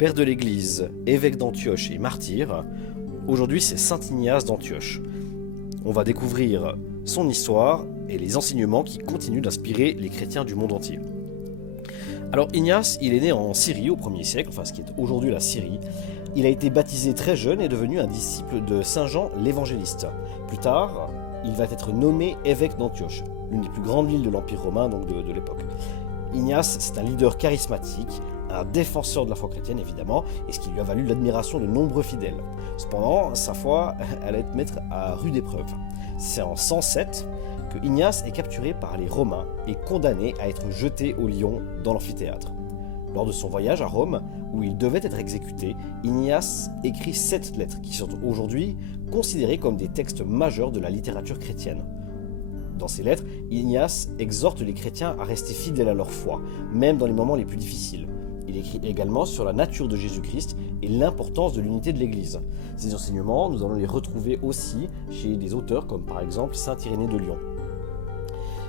père de l'Église, évêque d'Antioche et martyr. Aujourd'hui, c'est saint Ignace d'Antioche. On va découvrir son histoire et les enseignements qui continuent d'inspirer les chrétiens du monde entier. Alors Ignace, il est né en Syrie au 1er siècle, enfin ce qui est aujourd'hui la Syrie. Il a été baptisé très jeune et est devenu un disciple de saint Jean l'Évangéliste. Plus tard, il va être nommé évêque d'Antioche, l'une des plus grandes villes de l'Empire romain donc de l'époque. Ignace, c'est un leader charismatique, un défenseur de la foi chrétienne évidemment, et ce qui lui a valu l'admiration de nombreux fidèles. Cependant, sa foi allait être mise à rude épreuve. C'est en 107 que Ignace est capturé par les Romains et condamné à être jeté au lion dans l'amphithéâtre. Lors de son voyage à Rome, où il devait être exécuté, Ignace écrit 7 lettres qui sont aujourd'hui considérées comme des textes majeurs de la littérature chrétienne. Dans ces lettres, Ignace exhorte les chrétiens à rester fidèles à leur foi, même dans les moments les plus difficiles. Il écrit également sur la nature de Jésus-Christ et l'importance de l'unité de l'Église. Ces enseignements, nous allons les retrouver aussi chez des auteurs comme par exemple saint Irénée de Lyon.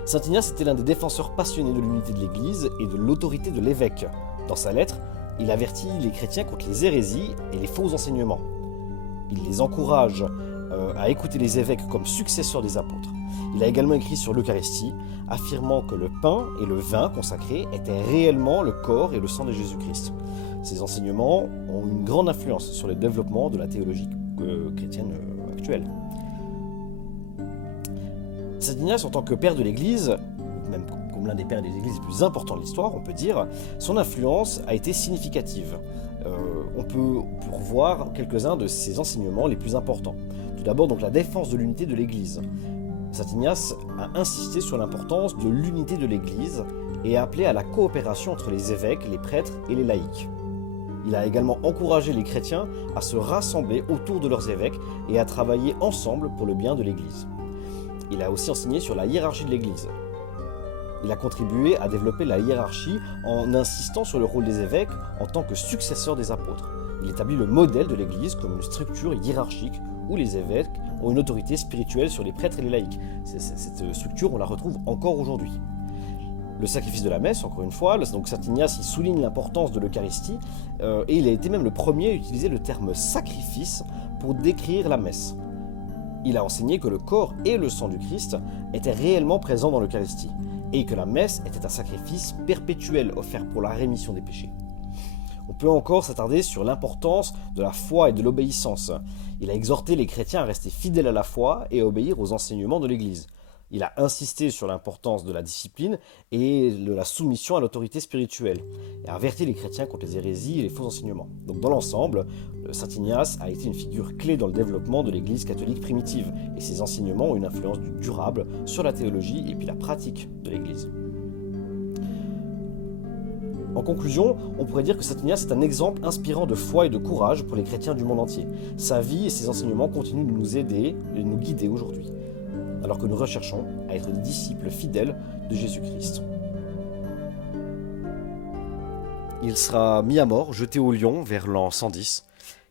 Saint Ignace était l'un des défenseurs passionnés de l'unité de l'Église et de l'autorité de l'évêque. Dans sa lettre, il avertit les chrétiens contre les hérésies et les faux enseignements. Il les encourage à écouter les évêques comme successeurs des apôtres. Il a également écrit sur l'Eucharistie, affirmant que le pain et le vin consacrés étaient réellement le corps et le sang de Jésus-Christ. Ces enseignements ont une grande influence sur le développement de la théologie chrétienne actuelle. Saint Ignace, en tant que père de l'Église, même comme l'un des pères des Églises les plus importants de l'histoire, on peut dire, son influence a été significative. On peut voir quelques-uns de ses enseignements les plus importants. Tout d'abord, donc, la défense de l'unité de l'Église. Saint Ignace a insisté sur l'importance de l'unité de l'Église et a appelé à la coopération entre les évêques, les prêtres et les laïcs. Il a également encouragé les chrétiens à se rassembler autour de leurs évêques et à travailler ensemble pour le bien de l'Église. Il a aussi enseigné sur la hiérarchie de l'Église. Il a contribué à développer la hiérarchie en insistant sur le rôle des évêques en tant que successeurs des apôtres. Il établit le modèle de l'Église comme une structure hiérarchique où les évêques ont une autorité spirituelle sur les prêtres et les laïcs. Cette structure, on la retrouve encore aujourd'hui. Le sacrifice de la messe, encore une fois, donc saint Ignace il souligne l'importance de l'Eucharistie et il a été même le premier à utiliser le terme sacrifice pour décrire la messe. Il a enseigné que le corps et le sang du Christ étaient réellement présents dans l'Eucharistie et que la messe était un sacrifice perpétuel offert pour la rémission des péchés. On peut encore s'attarder sur l'importance de la foi et de l'obéissance. Il a exhorté les chrétiens à rester fidèles à la foi et à obéir aux enseignements de l'Église. Il a insisté sur l'importance de la discipline et de la soumission à l'autorité spirituelle, et a averti les chrétiens contre les hérésies et les faux enseignements. Donc dans l'ensemble, saint Ignace a été une figure clé dans le développement de l'Église catholique primitive, et ses enseignements ont une influence durable sur la théologie et puis la pratique de l'Église. En conclusion, on pourrait dire que saint Ignace est un exemple inspirant de foi et de courage pour les chrétiens du monde entier. Sa vie et ses enseignements continuent de nous aider et de nous guider aujourd'hui, alors que nous recherchons à être des disciples fidèles de Jésus-Christ. Il sera mis à mort, jeté au lion vers l'an 110,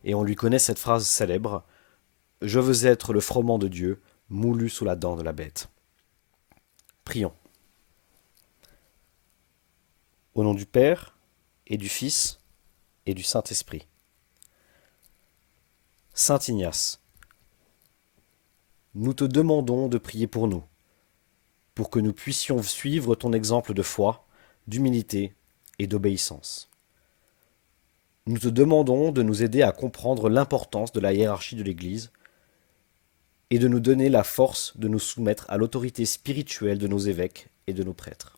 et on lui connaît cette phrase célèbre « Je veux être le froment de Dieu, moulu sous la dent de la bête ». Prions. Au nom du Père, et du Fils, et du Saint-Esprit. Saint Ignace, nous te demandons de prier pour nous, pour que nous puissions suivre ton exemple de foi, d'humilité et d'obéissance. Nous te demandons de nous aider à comprendre l'importance de la hiérarchie de l'Église et de nous donner la force de nous soumettre à l'autorité spirituelle de nos évêques et de nos prêtres.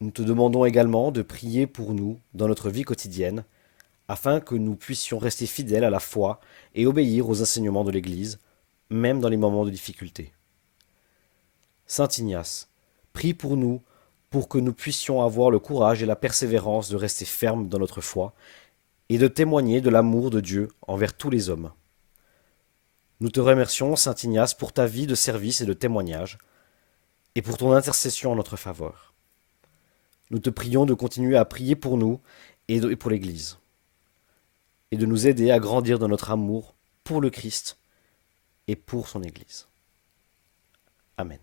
Nous te demandons également de prier pour nous dans notre vie quotidienne, afin que nous puissions rester fidèles à la foi et obéir aux enseignements de l'Église, même dans les moments de difficulté. Saint Ignace, prie pour nous pour que nous puissions avoir le courage et la persévérance de rester fermes dans notre foi et de témoigner de l'amour de Dieu envers tous les hommes. Nous te remercions, Saint Ignace, pour ta vie de service et de témoignage, et pour ton intercession en notre faveur. Nous te prions de continuer à prier pour nous et pour l'Église, et de nous aider à grandir dans notre amour pour le Christ et pour son Église. Amen.